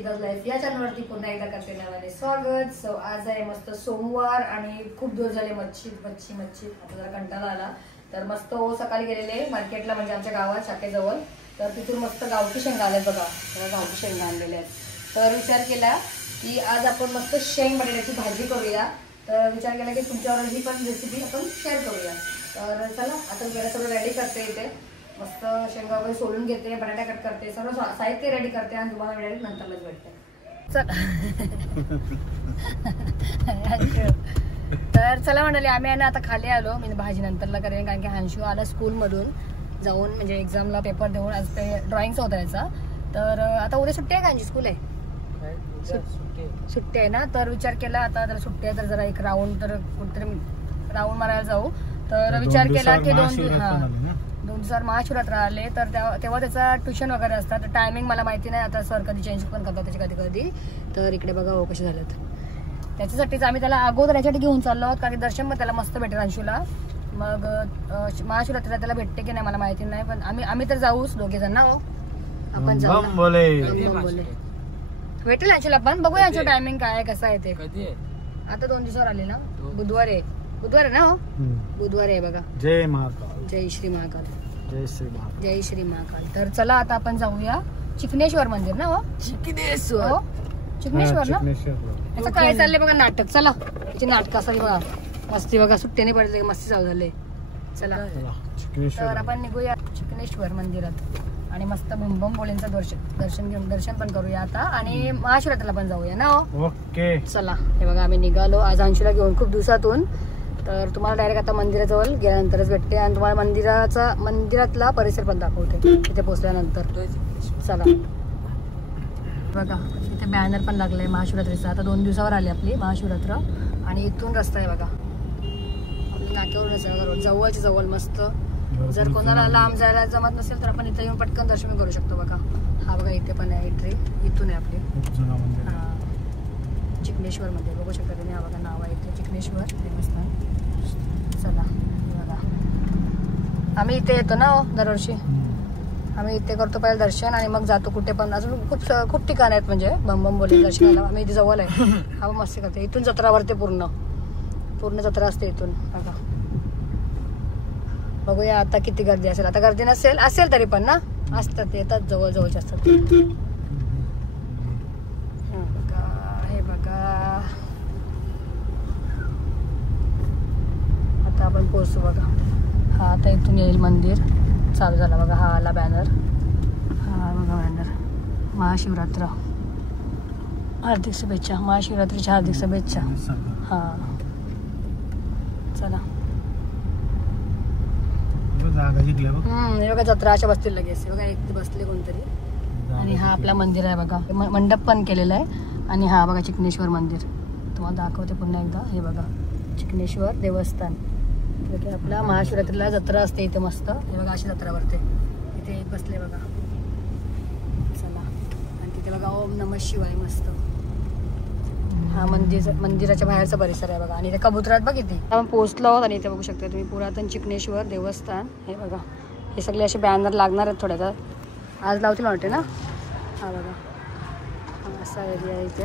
तिथं लाईफ या चॅनलवरती पुन्हा एकदा करते नव्याने स्वागत. सो आज आहे मस्त सोमवार आणि खूप दिवस झाले मच्छी आता जरा कंटाळा आला. तर मस्त सकाळी गेलेले मार्केटला, म्हणजे आमच्या गावात शाखेजवळ. तर तिथून मस्त गावठी शेंगा आल्यात बघा, गावठी शेंगा आणलेल्या आहेत. तर विचार केला की आज आपण मस्त शेंग बटाट्याची भाजी करूया. तर विचार केला की तुमच्यावर ही पण रेसिपी आपण शेअर करूया. तर चला आता जरा सगळं रेडी करते. इथे मस्त शेंगा वगैरे सोलून घेते, बटाटा कट करते, सर्व साहित्य रेडी करते आणि तुम्हाला वेळ नंतरच भेटते. तर चला म्हणाले आम्ही ना आता खाली आलो. मी भाजी नंतरला करेन, कारण की हंशू आला स्कूलमधून जाऊन, म्हणजे एक्झामला पेपर देऊन. आज ते ड्रॉइंगचा होता याचा. तर आता उद्या सुट्टी आहे का? हंशी स्कूल आहे, सुट्टी आहे ना. तर विचार केला आता जरा सुट्टी आहे तर जरा एक राऊंड तर कुठेतरी राऊंड मारायला जाऊ. तर विचार केला की 2 दिवसावर महाशिवरात्र आले तर तेव्हा त्याचा ट्युशन वगैरे असतात. टायमिंग मला माहिती नाही, आता सर कधी चेंज पण करतात त्याचे कधी. तर इकडे बघा हो कसे झालेत. त्याच्यासाठीच आम्ही त्याला अगोदर याच्यासाठी घेऊन चाललो आहोत, कारण की दर्शन पण त्याला मस्त भेटेल अंशूला. मग महाशिवरात्रीला त्याला भेटते की नाही मला माहिती नाही, पण आम्ही तर जाऊच दोघे जण ना. हो आपण जाऊ, भेटेल अंशूला पण. बघूया अंशू टायमिंग काय आहे, कसं आहे ते. आता 2 दिवसावर आले ना, बुधवार आहे ना. हो बुधवार आहे बघा. जय महाकाल, जय श्री महाकाल, जय श्री महाकाल, जय श्री महाकाल. तर चला आता आपण जाऊया चिकनेश्वर मंदिर ना. हो चिकनेश्वर ना. याचं काय चाललंय बघा नाटक. चला त्याची नाटक असं बघा, मस्ती बघा, सुट्ट्याने पडले, मस्ती चालू झाले. चला तर आपण निघूया चिकनेश्वर मंदिरात आणि मस्त भुंबम बोलींचं दर्शन पण करूया आता, आणि महाशिवरात्रीला पण जाऊया ना. ओके चला हे बघा आम्ही निघालो आज अंशूला घेऊन खूप दिवसातून. तर तुम्हाला डायरेक्ट आता मंदिराजवळ गेल्यानंतरच भेटते आणि तुम्हाला मंदिरातला परिसर पण दाखवते तिथे पोहोचल्यानंतर. चला बघा इथे बॅनर पण लागलाय महाशिवरात्रीचा. आता 2 दिवसावर आली आपली महाशिवरात्र आणि इथून रस्ता आहे बघा, आपल्या नाक्यावरून जवळच्या जवळ मस्त. जर कोणाला लांब जायला जमत नसेल तर आपण इथे येऊन पटकन दर्शन करू शकतो बघा. हा बघा इथे पण आहे एंट्री, इथून आहे आपली. चिकनेश्वर मध्ये बघू शकता तुम्ही. हा बघा नाव आहे इथे चिकनेश्वर देवस्थान. चला बघा आम्ही इथे येतो ना दरवर्षी. आम्ही इथे करतो पहिले दर्शन आणि मग जातो कुठे पण. अजून खूप ठिकाण आहेत म्हणजे बम बोली दर्शनाला. आम्ही इथे जवळ आहे. हा मस्ती करते. इथून जत्रा भरते, पूर्ण जत्रा असते इथून बघा. बघूया आता किती गर्दी असेल. आता गर्दी असेल तरी पण ना असतात, येतात जवळचे असतात. हे बघा आता आपण पोहोचू बघा. हा आता इथून येईल मंदिर चालू झाला बघा. हा आला बॅनर, हा बघा बॅनर. महाशिवरात्र हार्दिक शुभेच्छा, महाशिवरात्रीच्या हार्दिक शुभेच्छा. हा चला हे बघा जत्रा अशा बसतील लगेच. बघा एक बसले कोणतरी. आणि हा आपला मंदिर आहे बघा, मंडप पण केलेला आहे. आणि हा बघा चिकनेश्वर मंदिर तुम्हाला दाखवते पुन्हा एकदा. हे बघा चिकनेश्वर देवस्थान. आपला महाशिवरात्रीला जत्रा असते इथे मस्त. हे बघा अशी जत्रा भरते. इथे एक बसले बघा. चला आणि तिथे बघा ओम नमः शिवाय मस्त. हा मंदिराच्या बाहेरचा परिसर आहे बघा. आणि इथे कबुतरात बघ इथे आपण पोहोचलो आहोत. आणि इथे बघू शकता तुम्ही पुरातन चिकनेश्वर देवस्थान. हे बघा हे सगळे असे बॅनर लागणार आहेत थोड्या आज लावतील वाटते ना. हा बघा असा एरिया आहे इथे.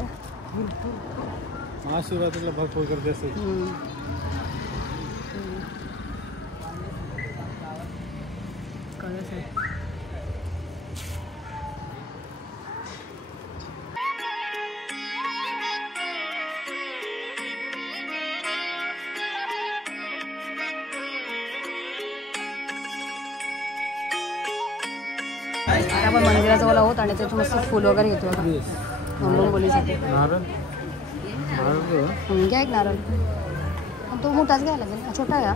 महाशिवरात्रीला भरपूर गर्दी असते. आपण मंदिराजवळ आहोत आणि त्याचं मस्त फुल वगैरे घेतो बघा बम बोलीसाठी. घ्या एक नारळ. तो मोठाच घ्यायला लागेल, छोटा घ्या.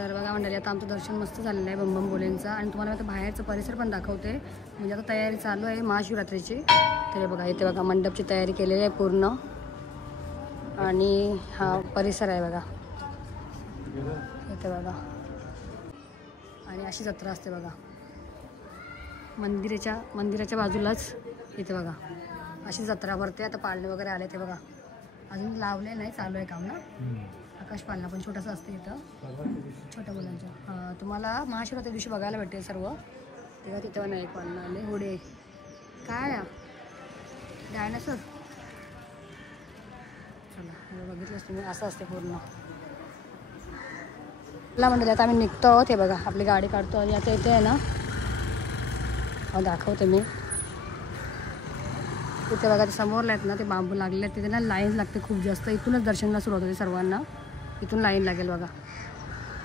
तर बघा मंडळी, आता आमचं दर्शन मस्त झालेलं आहे बम बोलेंचं. आणि तुम्हाला आता बाहेरचं परिसर पण दाखवते. म्हणजे आता तयारी चालू आहे महाशिवरात्रीची. तर बघा इथे बघा मंडपची तयारी केलेली आहे पूर्ण. आणि हा परिसर आहे बघा इथे बघा. आणि अशी जत्रा असते बघा मंदिराच्या बाजूलाच. इथे बघा अशी जत्रा भरते. आता पाळणे वगैरे आले ते बघा. अजून लावले नाही, चालू आहे काम ना. आकाश पाळणा पण छोटासा असतं इथं छोट्या मुलांच्या. तुम्हाला महाशिवरात्री दिवशी बघायला भेटेल सर्व. तेव्हा तिथं नाही पाळणा आले घोडे काय डायनासोर. चला बघितलंच तुम्ही, असं असते पूर्ण. मला म्हणलं आता आम्ही निघतो आहोत. हे बघा आपली गाडी काढतो आणि आता इथे आहे ना दाखवते मी. इथे बघा ते समोरला आहेत ना ते बांबू लागले आहेत. तिथे ना लाईन लागते खूप जास्त. इथूनच दर्शनाला सुरुवात होते सर्वांना. इथून लाईन लागेल बघा.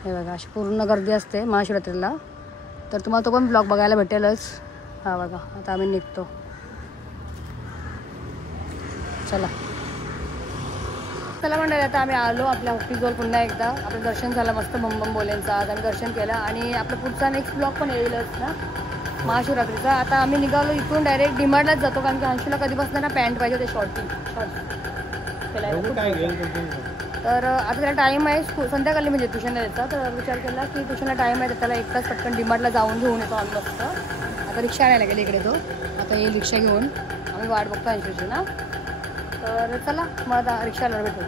हे बघा अशी पूर्ण गर्दी असते महाशिवरात्रीला. तर तुम्हाला तो पण ब्लॉग बघायला भेटेलच. हा बघा आता आम्ही निघतो. चला मंडळी, आता आम्ही आलो आपल्या ऑफिसवर पुन्हा एकदा. आपलं दर्शन झालं मस्त बम बोलेंचं. आज आम्ही दर्शन केलं. आणि आपला पुढचा नेक्स्ट ब्लॉग पण येईलच ना महाशिवरात्रीचा. आता आम्ही निघालो इथून डायरेक्ट डीमार्टलाच जातो. कारण की हंशूला कधीपासून ना पॅन्ट पाहिजे होते शॉर्ट तर आता त्याला टाईम आहे संध्याकाळी म्हणजे ट्युशनला यायचा. तर विचार केला की ट्युशनला टाईम आहे तर त्याला एक तास पटकन डीमार्टला जाऊन घेऊन येतो ऑलमोस्ट. आता रिक्षा आणायला गेले इकडे तो. आता हे रिक्षा घेऊन आम्ही वाट बघतो हंशूची ना. तर चला मग आता रिक्षाला भेटू.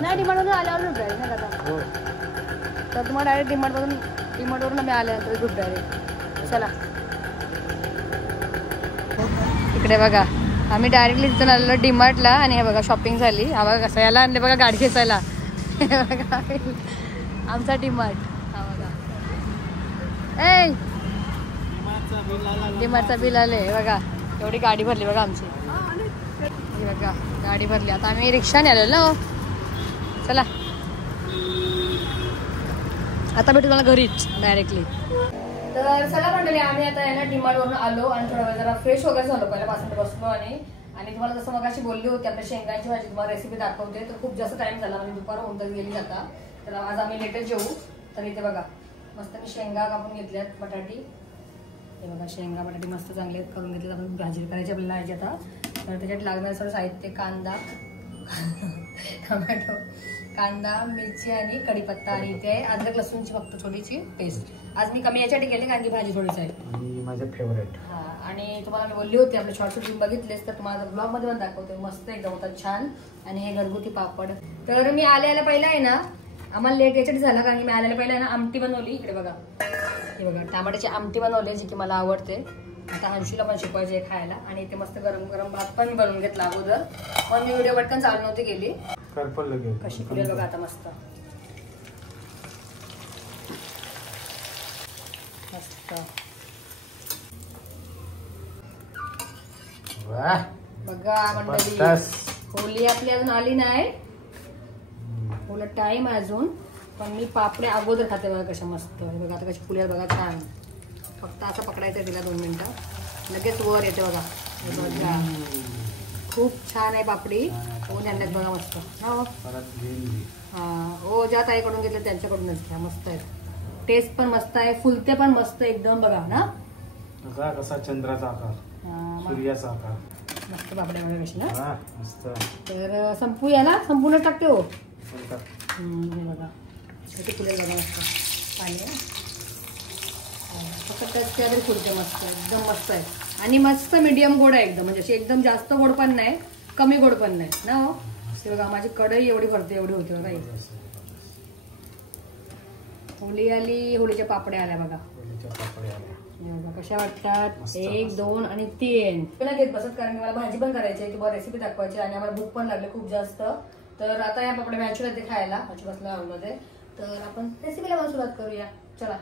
नाही डीमार्टमधून आल्यावर भेटू नाही दादा. तर तुम्हाला डायरेक्ट डीमार्टवरून आम्ही आल्यानंतर ग्रुप डायरेक्ट. चला इकडे बघा आम्ही डायरेक्टली तिथून आलेलो डीमार्टला. आणि हे बघा शॉपिंग झाली. हा बघा कसं याला आणले बघा गाडी खेचायला. बघा आमचा डीमार्ट. हा बघा ए डीमार्टचा बिल आले बघा. एवढी गाडी भरली बघा आमची. बघा गाडी भरली. आता आम्ही रिक्षाने आलेलो ना. चला आता भेटू मला घरीच डायरेक्टली. तर चला मंडळी, आम्ही आता आहे ना डीमार्टवरून आलो. आणि थोडा वेळ जरा फ्रेश वगैरे झालो. पहिला पासून बसलो. आणि तुम्हाला जसं मग अशी बोलली होती आपल्या शेंगाची भाजी तुम्हाला रेसिपी दाखवते. तर खूप जास्त टाइम झाला म्हणजे दुपार होऊन गेली जाता. तर आज आम्ही लेटच जेवू. तर इथे बघा मस्त मी शेंगा कापून घेतल्यात. बटाटी हे बघा शेंगा बटाटी मस्त चांगले करून घेतले. आपण भाजी करायची आपल्याला यायची आता. तर त्याच्यात लागणारं सगळं साहित्य कांदा टोमॅटो कांदा मिरची आणि कढीपत्ता. आणि इथे अद्रक लसूणची फक्त थोडीशी पेस्ट. आज मी कमी याच्यासाठी केली कारण की भाजी थोडीच आहे आणि माझं फेवरेट. हा आणि तुम्हाला मी बोलली होती आपले शॉर्ट तुम्ही बघितलेस तर तुम्हाला ब्लॉग मध्ये पण दाखवते. मस्त एकदम होतात छान. आणि हे घरगुती पापड. तर मी आल्याला पहिला आहे ना आम्हाला लेट याच्यासाठी झाला कारण की मी आल्याला पहिला आहे ना आमटी बनवली. इकडे बघा हे बघा टमाट्याची आमटी बनवली जी की मला आवडते. आता हंशीला पण शिकवायचे खायला. आणि इथे मस्त गरम गरम भात पण बनवून घेतला अगोदर. पण मी व्हिडिओ पटकन चालू नव्हती गेली. कशी फुलेल बघा आता मस्त मस्त. बघा मंडळी होली आपली अजून आली नाही. होला टाइम आहे अजून. पण मी पापड्या अगोदर खाते बघा कशा मस्त. हे बघा आता कशी फुलेल बघा छान. फक्त असं पकडायचं तिला 2 मिनिटं लगेच वर येते बघा. खूप छान आहे पापडी. हो आणल्यात बघा मस्त. हो ज्या ताईकडून घेतलं त्यांच्याकडूनच घ्या. मस्त आहे. टेस्ट पण मस्त आहे. फुलते पण मस्त एकदम बघा ना. कसा चंद्राचा आकार सूर्याचा आकार. मस्त पापड्या बघा कशी ना. तर संपू या ना संपूर्ण टाकते हो. हे बघा छोटी फुलेल बघा मस्त पाणी फक्त तरी फुलते मस्त एकदम मस्त आहे. आणि मस्त मीडियम गोड आहे एकदम. म्हणजे अशी एकदम जास्त गोड पण नाही कमी गोड पण नाही ना. हो ते बघा माझी कढई एवढी भरते एवढी होते बघा. होळी आली. होळीच्या पापड्या आल्या बघा. कशा वाटतात 1 2 आणि 3 पुन्हा घेत बसत कारण की मला भाजी पण करायची आहे किंवा रेसिपी दाखवायची. आणि आम्हाला भूक पण लागली खूप जास्त. तर आता या पापड्या मॅचूला ते खायला माझी बसला हॉलमध्ये. तर आपण रेसिपीला पण सुरुवात करूया. चला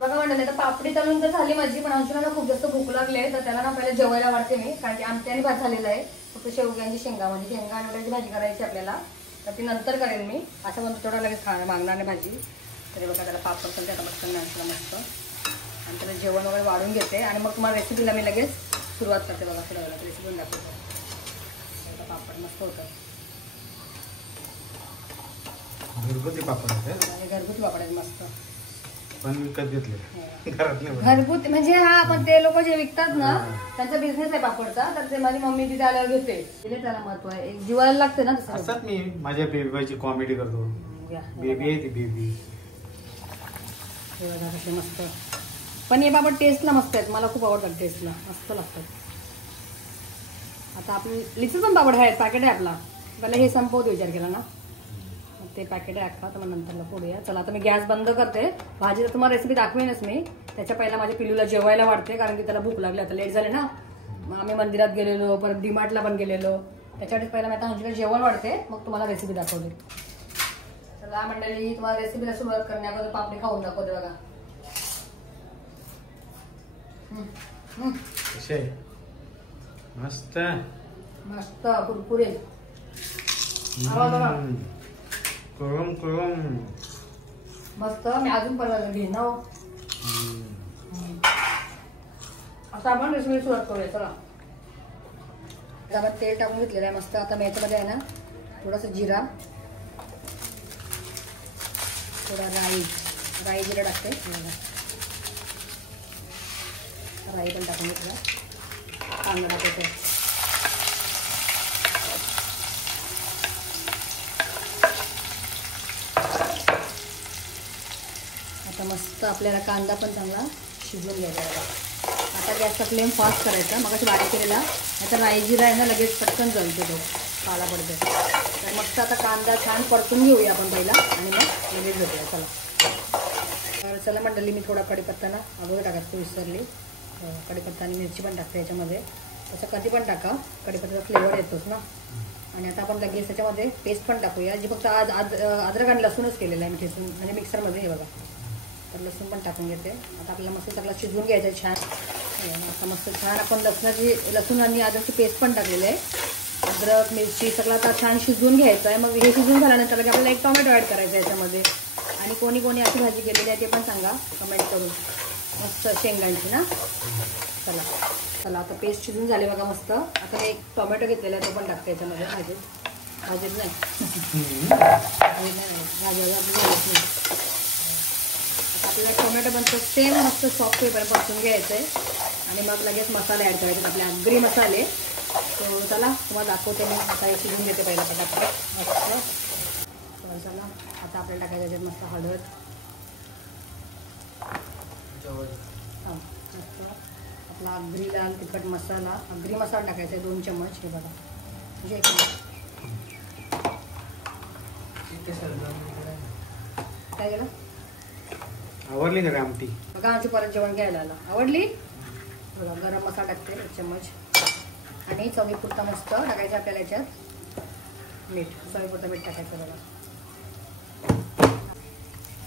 बघा म्हणलं तर पापडी तळून तर झाली माझी. पण अंशुला खूप जास्त भूक लागली आहे तर त्याला ना पहिले जेवायला वाटते मी. कारण की आमट्याने भात झालेला आहे. फक्त शेवग्यांची शेंगा म्हणजे शेंगा आणि भाजी करायची आपल्याला. तर ती नंतर करेन मी. असं म्हणतो थोडं लगेच खाणं मागणार नाही भाजी. तरी बघा त्याला पापड पण त्याला मस्त अंशुला मस्त. आणि त्याला जेवण वगैरे वाढून घेते. आणि मग तुम्हाला रेसिपीला मी लगेच सुरुवात करते बघा. थोड्या वेळात रेसिपी दाखवतो. पापड मस्त होतं. घरगुती पापड आहेत आणि घरगुती पापड आहेत मस्त. पण विकत घेतले घरात नाही बनवत. घरगुती म्हणजे हा पण ते लोक जे विकतात ना त्यांचा बिझनेस आहे पापडचा, तर ते माझी मम्मी तिथे आल्यावर घेते. तिथे त्याला महत्व आहे, एक जीवाला लागते ना तसं. असतात मी माझ्या बेबीची कॉमेडी करतो. बेबी आहे ती बेबी. हे बघा कसे मस्त. पण हे पापड टेस्टला मस्त आहेत, मला खूप आवडतात टेस्टला, मस्त लागतात. आता आपण लिचू पण पापड आहेत, पॅकेट आहे आपला. पहिला हे संपवतो विचार केला ना, ते पॅकेट आहे अख्खा. तर मग नंतरला पुढे चला. आता मी गॅस बंद करते. भाजी तर तुम्हाला रेसिपी दाखवेनच मी. त्याच्या पहिला माझ्या पिल्लूला जेवायला वाढते, कारण की त्याला भूक लागली. आता लेट झाले ना, मग आम्ही मंदिरात गेलेलो, परत डीमार्टला पण गेलेलो. त्याच्यासाठी पहिला मी आता हंजीला जेवण वाढते, मग तुम्हाला रेसिपी दाखवते. चला मंडळी, तुम्हाला रेसिपीला सुरुवात करण्याअगोदर पापडी खाऊन दाखवते बघा. कसे मस्त मस्त कुरकुरे. आवाज बघा करून करून मस्त. मी अजून परत घेईन ना. आता आपण रेसिपी सुरुवात करूया. चला, आपण तेल टाकून घेतलेलं आहे मस्त. आता मी याच्यामध्ये आहे ना थोडासा जिरा, थोडा राई जिरा टाकते. राई पण टाकून घेतला. कांदा टाकायचा. आता मस्त आपल्याला कांदा पण चांगला शिजवून घ्यायचा आहे. आता गॅसचा फ्लेम फास्ट करायचा. मग बारीक केलेला आता राई जिरा आहे ना, लगेच पटकन जळतो तो, काला पडतो. तर मस्त आता कांदा छान परतून घेऊया आपण पहिला, आणि मग लगेच घेऊया. चला चला मंडळी, मी थोडा कढीपत्ता ना अगोदर टाकायचं विसरली. कढीपत्ता आणि मिरची पण टाकते याच्यामध्ये. तसं कधी पण टाका, कढीपत्त्याचा फ्लेवर येतोच ना. आणि आता आपण लगेच त्याच्यामध्ये पेस्ट पण टाकूया, जी फक्त अद्रक आणि लसूणच केलेलं आहे मी ठेचून, म्हणजे मिक्सरमध्ये. हे बघा, तर लसूण पण टाकून घेते. आता आपल्याला मस्त सगळं शिजवून घ्यायचं आहे छान. आता मस्त छान आपण लसूण आणि अद्रकची पेस्ट पण टाकलेली आहे. अद्रक मिरची सगळं आता छान शिजवून घ्यायचं आहे. मग हे शिजवून झाल्यानंतर आपल्याला एक टोमॅटो ॲड करायचा आहे याच्यामध्ये. आणि कोणी कोणी अशी भाजी केलेली आहे ते पण सांगा कमेंट करून. मस्त शेंगांची ना. चला चला, आता पेस्ट शिजून झाले बघा मस्त. आता एक टोमॅटो घेतलेला आहे, तो पण टाकते याच्यामध्ये. भाजीत नाही आपल्याला टोमॅटो पण सेम मस्त सॉफ्ट पेपर्यंत परतून घ्यायचं आहे. आणि मग लगेच मसाले ॲड करायचे आपले आगरी मसाले. तो चला तुम्हाला दाखवते मी. आता हे शिजून घेते पहिला पटापट मस्त. चला आता आपल्याला टाकायचं त्याच्यात मस्त हळद. आपला आगरी लाल तिखट मसाला, आगरी मसाला टाकायचा आहे 2 चम्मच. हे बघा, म्हणजे काय झालं, आवडली का आमटी? बघा आमची परत जेवण घ्यायला आला. आवडली बघा. गरम मसाला टाकते 1 चम्मच. आणि चवीपुरता मस्त टाकायचं आपल्याला याच्यात मीठ. चवीपुरता मीठ टाकायचं बघा.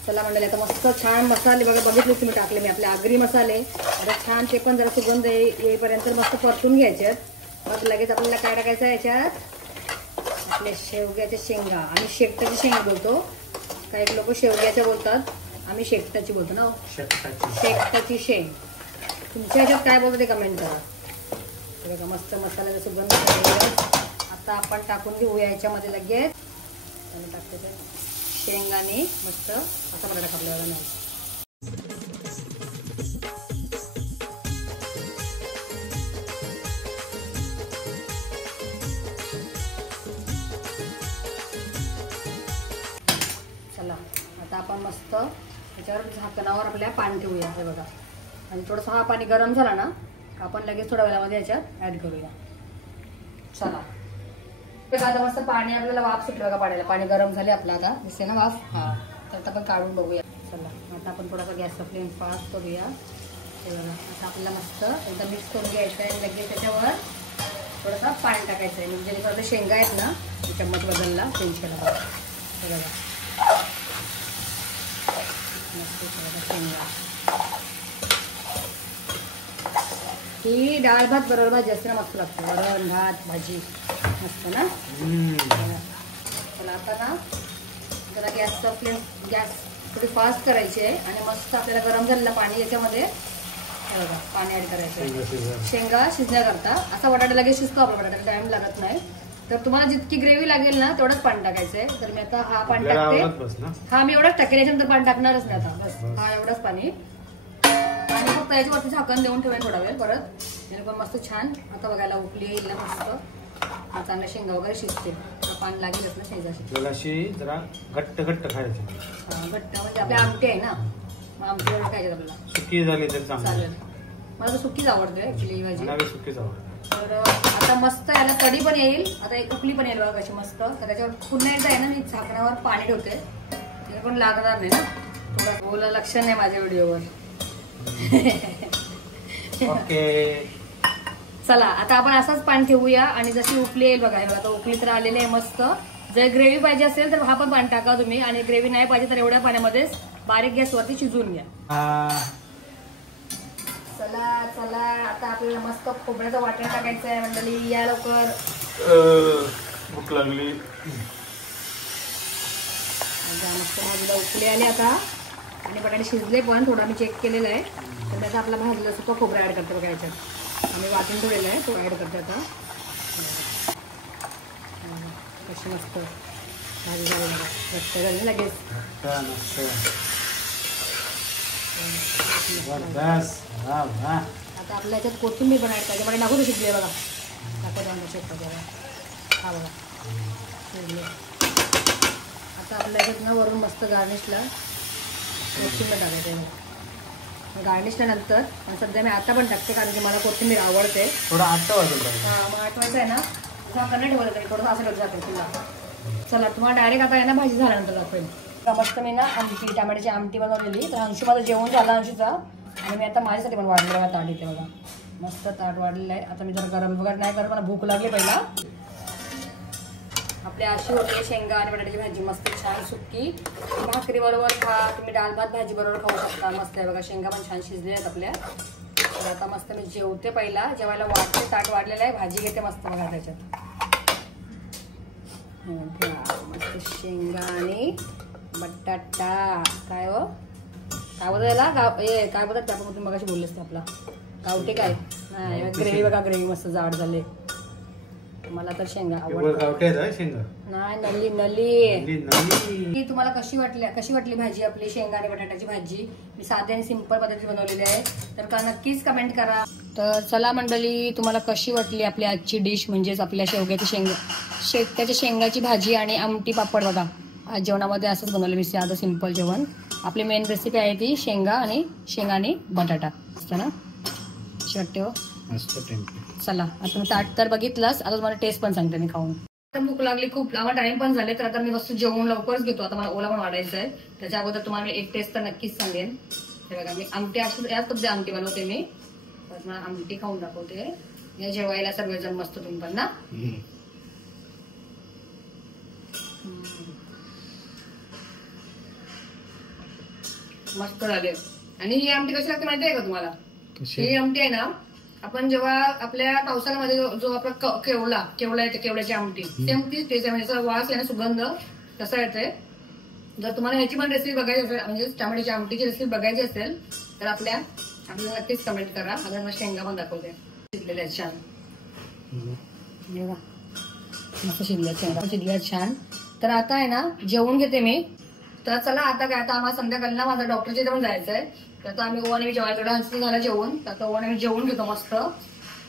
चला मंडळी, आता मस्त छान मसाले बघा, बघितले तुम्ही टाकले मी आपले आगरी मसाले. आता छान ते पण जरा सुगंध येईपर्यंत मस्त परतून घ्यायचे. मग लगेच आपल्याला काय टाकायचं आहे याच्यात, आपल्या शेवग्याच्या शेंगा. आणि शेकटाची शेंग बोलतो, काही लोक शेवग्याच्या बोलतात, आम्ही शेकटाची बोलतो ना. शेकटाची शेंग. तुमच्या ह्याच्यात काय बोलतो ते कमेंट करा. बघा मस्त मसाल्याचा सुगंध. आता आपण टाकून घेऊया याच्यामध्ये लगेच. टाकते शेंगाने मस्त असा बटाटा आपल्याला नाही. चला आता आपण मस्त त्याच्यावर झाकणावर आपल्या पाणी ठेवूया. हे बघा, आणि थोडंसं हा पाणी गरम झाला ना, आपण लगेच थोड्या वेळामध्ये याच्यात ऍड करूया. चला आता मस्त पाणी आपल्याला वाफ सुटलं बघा पाण्याला. पाणी गरम झाले आपलं, आता दिसते ना वाफ. हा, तर आता आपण काढून बघूया. चला आता आपण थोडासा गॅसचा फ्लेम फास्ट करूया. आता आपल्याला मस्त एकदा मिक्स करून घ्यायचं आहे. लगेच त्याच्यावर थोडंसं पाणी टाकायचं आहे, म्हणजे जेणेकरून शेंगा आहेत ना, चम्मच बदलला चेंज केला बघा. मस्त शेंगा. ही डाळ भात बरोबर भाजी असते ना, मस्त लागते. वरण भात भाजी मस्त ना. चला आता ना जरा गॅसचा फ्लेम थोडी फास्ट करायची आहे. आणि मस्त आपल्याला गरम झालेलं पाणी याच्यामध्ये पाणी ऍड करायचं. शेंगा शिजण्याकरता असा बटाटा लगेच शिजतो आपला, बटाटा टाइम लागत नाही. तर तुम्हाला जितकी ग्रेव्ही लागेल ना तेवढंच पाणी टाकायचंय. तर मी आता हा पाणी टाकते. हा मी एवढंच टाकेल, याच्यानंतर पाणी टाकणारच नाही आता. बस हा एवढंच पाणी. आणि फक्त याच्यावरती झाकण देऊन ठेवेल थोडा वेळ परत. याने पण मस्त छान आता बघायला उकली येईल ना मस्त. चांगल्या शेंगा वगैरे शिजते. पाणी लागेलच ना शेजाशी. जरा घट्ट घट्ट खायची. हा घट्ट म्हणजे आपली आमटी आहे ना, मग आमटी वगैरे खायची आपल्याला. सुकी झाली तर चालेल. मला तर सुकीच आवडते ऍक्च्युली ही भाजी. सुकीच आवडते. तर आता मस्त याला कढी पण येईल, आता एक उकली पण येईल बघा कशी मस्त. तर त्याच्यावर पुन्हा एकदा आहे ना मी झाकणावर पाणी ठेवते, ते पण लागणार नाही ना. थोडं बोला लक्ष नाही माझ्या व्हिडिओवर. ओके चला आता आपण असंच पाणी ठेवूया आणि जशी उकली येईल बघा. आता उकली तर आलेली आहे मस्त. जर ग्रेव्ही पाहिजे असेल तर हा पण पाणी टाका तुम्ही, आणि ग्रेव्ही नाही पाहिजे तर एवढ्या पाण्यामध्येच बारीक गॅसवरती शिजवून घ्या. चला चला आता आपल्याला मस्त खोबऱ्याचं वाटण टाकायचं आहे मंडळी. या लवकर, भूक लागली. मस्त भाजीला उकली आली आता आणि बटाटे शिजले पण. थोडा मी चेक केलेला आहे. तर त्याचा आपला भाजीला सुका खोबरा ऍड करतो बघा. याच्यात आम्ही वाटून ठेवलेलं आहे, तो ऍड करतो आता. कशी मस्त भाजी झाली घट्ट झाली लगेच. आता आपल्या याच्यात कोथिंबीर पण ऍड करायची. मला दाखवू शिकले बघा. हा बघा शिजले. आता आपल्या याच्यात ना वरून मस्त गार्निशला कोथिंबीर टाकायचं. गार्निशला नंतर पण सध्या मी आता पण टाकते कारण की मला कोथिंबीर आवडते. थोडं आटवायचं. हा मग आटवायचं आहे ना, झाकण ठेवलं तरी थोडंसं असं ठेवलं जातं तिला. चला तुम्हाला डायरेक्ट आता आहे ना भाजी झाल्यानंतर दाखवेल. मस्त मी ना आमटी टमाट्याची आमटी बनवलेली. तर अंशू माझं जेवण झालं अंशूचा, आणि मी आता माझ्यासाठी पण वाढलेलं बघा ताट इथे बघा. मस्त ताट वाढलेलं आहे. आता मी जर गरम वगैरे नाही करत, मला भूक लागली पहिला. आपली अशी होते शेंगा आणि बटाट्याची भाजी मस्त छान सुक्की. भाकरी बरोबर खा तुम्ही, डाळ भात भाजी बरोबर खाऊ शकता. मस्त आहे बघा. शेंगा पण छान शिजले आहेत आपल्या. तर आता मस्त मी जेवते पहिला. जेवायला वाटते, ताट वाढलेलं आहे. भाजी घेते मस्त बघा त्याच्यात. मस्त शेंगा आणि बटाटा. काय हो काय बोलायला काय बोलतात त्या पण मगाशी बोललेस ते आपला गावठी काय. नाही ग्रेव्ही बघा, ग्रेव्ही मस्त जाड झाले. मला तर शेंगा आवडतात. नाही नली नली. तुम्हाला कशी वाटली भाजी आपली शेंगा आणि बटाट्याची भाजी. मी साधी आणि सिंपल पद्धतीने बनवलेली आहे. तर का नक्कीच कमेंट करा. तर चला मंडळी, तुम्हाला कशी वाटली आपली आजची डिश, म्हणजेच आपल्या शेवग्याच्या शेंगाची भाजी आणि आमटी पापड बघा. आज जेवणामध्ये असंच बनवलं मी, साधं सिंपल जेवण. आपली मेन रेसिपी आहे ती शेंगा आणि बटाटा असतं ना. कशी वाटते हो. चला आता तुम्ही ताट तर बघितलंच, आता तुम्हाला टेस्ट पण सांगते मी खाऊन. आता भूक लागली खूप, आम्हाला टाइम पण झाले. तर आता मी वस्तू जेवण लवकरच घेतो. आता मला ओला पण वाढायचं आहे. त्याच्या अगोदर तुम्हाला मी एक टेस्ट तर नक्कीच सांगेन. हे बघा मी आमटी याच पद्धती आमटी बनवते मी. तर मला आमटी खाऊन दाखवते. या जेवायला सर्वजण मस्त तुम्ही पण ना. मस्त झाले. आणि ही आमटी कशी लागते माहिती आहे का तुम्हाला. ही आमटी आहे ना, आपण जेव्हा आपल्या पावसाळ्यामध्ये जो आपला केवळा येते, केवड्याची आमटी सेम तीच टेस्ट आहे. म्हणजे वास आहे ना, सुगंध कसा येते. जर तुम्हाला ह्याची पण रेसिपी बघायची असेल, म्हणजे टमाट्याची आमटीची रेसिपी बघायची असेल तर आपल्याला नक्कीच कमेंट करा. आता मला शेंगा पण दाखवते शिजलेल्या छान. मस्त शिजल्या शेंगा शिजल्या छान. तर आता आहे ना जेवून घेते मी. तर चला आता काय, आता आम्हाला संध्याकाळला माझा डॉक्टरच्या इथे पण जायचं आहे. तर आता आम्ही ओवाने मी जेवायला झाला जेवण. तर आता ओवाने मी जेवून घेतो मस्त.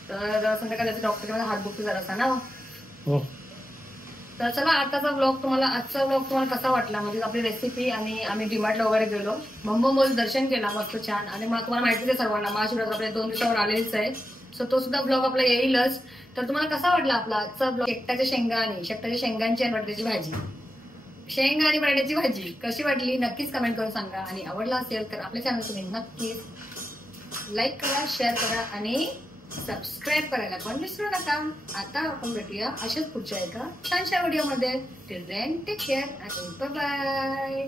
तर संध्याकाळी डॉक्टरच्या मध्ये हात दुखतो जरासा ना. तर चला आजचा ब्लॉग तुम्हाला कसा वाटला, म्हणजे आपली रेसिपी आणि आम्ही डीमार्टला वगैरे गेलो, बंबोमोल दर्शन केला मस्त छान. आणि मग तुम्हाला माहितीच आहे सर्वांना महाशिवरात्र आपल्या 2 दिवसावर आलेलीच आहे. सो तो सुद्धा ब्लॉग आपला येईलच. तर तुम्हाला कसा वाटला आपला आजचा ब्लॉग. शेकटाच्या शेंगांची आणि बटाट्याची भाजी, शेंगा आणि बटाट्याची भाजी कशी वाटली नक्कीच कमेंट करून सांगा. आणि आवडला असेल तर आपल्या चॅनल तुम्ही नक्कीच लाईक करा, शेअर करा आणि सबस्क्राईब करायला पण विसरू नका. आता आपण भेटूया अशाच पुढच्या एका छानशा व्हिडिओमध्ये. टिल देन टेक केअर आणि बाय बाय.